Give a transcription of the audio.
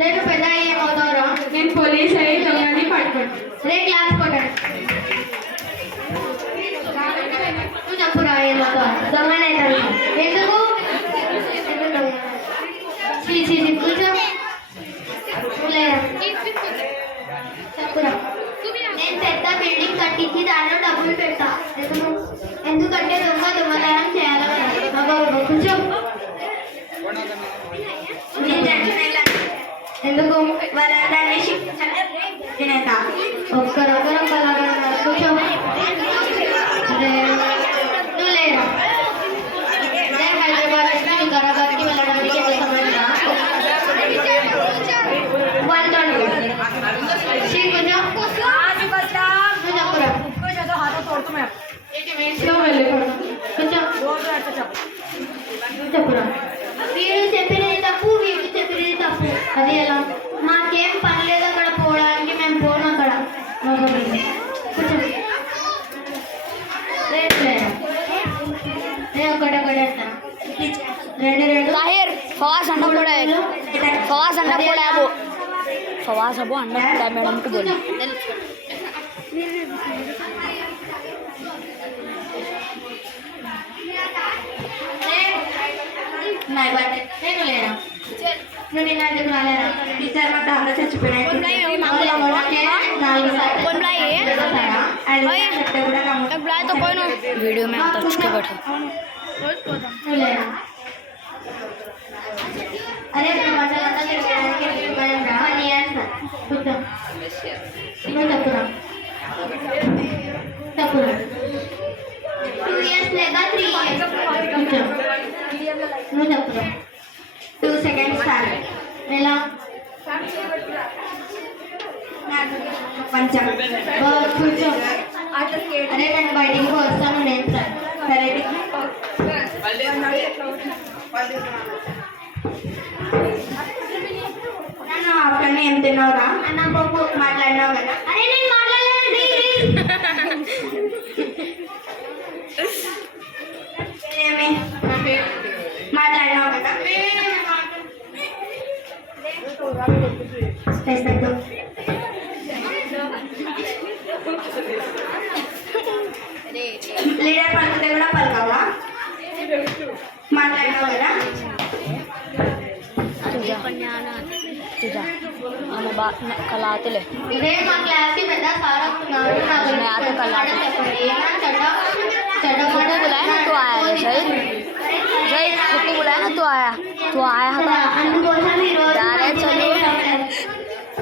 రేపు పెద్ద ఏమవుతావురా? నేను పోలీస్ అయ్యి దొంగని పట్టుకోండి. రే క్లాస్ కొట్టాడు. నువ్వు చెప్పురా ఏమవుతావు? దొంగనైతాడు. ఎందుకు కూర్చో. లేదా చెప్పురా. నేను పెద్ద బిల్డింగ్ కట్టించి దానిలో డబ్బులు పెడతా. ఎందుకంటే దొంగతనం చేయాలి కదా. కూర్చో. ఎందుకు వాళ్ళందరినీ తినేత ఒక్కరొక్కరు కూర్చో. నువ్వు లేదా హైదరాబాద్ నుంచి కరాబాద్కి వెళ్ళడానికి ఎంత సమయం? 120. చెప్పురా. వీడు చెప్పినది తప్పు, వీడు చెప్పినది తప్పు. అది ఎలా? మాకేం పని లేదు అక్కడ పోవడానికి, మేము పోను అక్కడ. ఒకటొకటి రెండు ताहिर फवास अंडा फोड़ा है, फवास अंडा फोड़ा है वो, फवास अब वो अंडा फोड़ा मैडम को बोली नहीं बात नहीं लेना నువ్వు నిన్న ఎందుకు రాలేరా? టీచర్ మా తాత చచ్చిపోయాడు. वीडियो में आता उसके बैठा अरे तपुरा 2 years लेगा 3 years నువ్వు తప్పురా. 2 seconds చాలు. ఎలా పంచం కూర్చో. అరే నేను బయటికి వస్తాను. నేను సరే నన్ను అక్కడ ఏం తిన్నావురా? అన్న పప్పు మాట్లాడినావు కదా. అరే నేను మాట్లాడలేదు. ఏమి మాట్లాడినావు కదా. లీడర్ పలుకుతే కూడా పలకావా? మాట్లాడినావు కదా. कल आते ले మా క్లాస్ కి పెద్ద సార్ వస్తున్నారు. बुलाया ना तो आया सही सही खुद को बुलाया ना तो आया था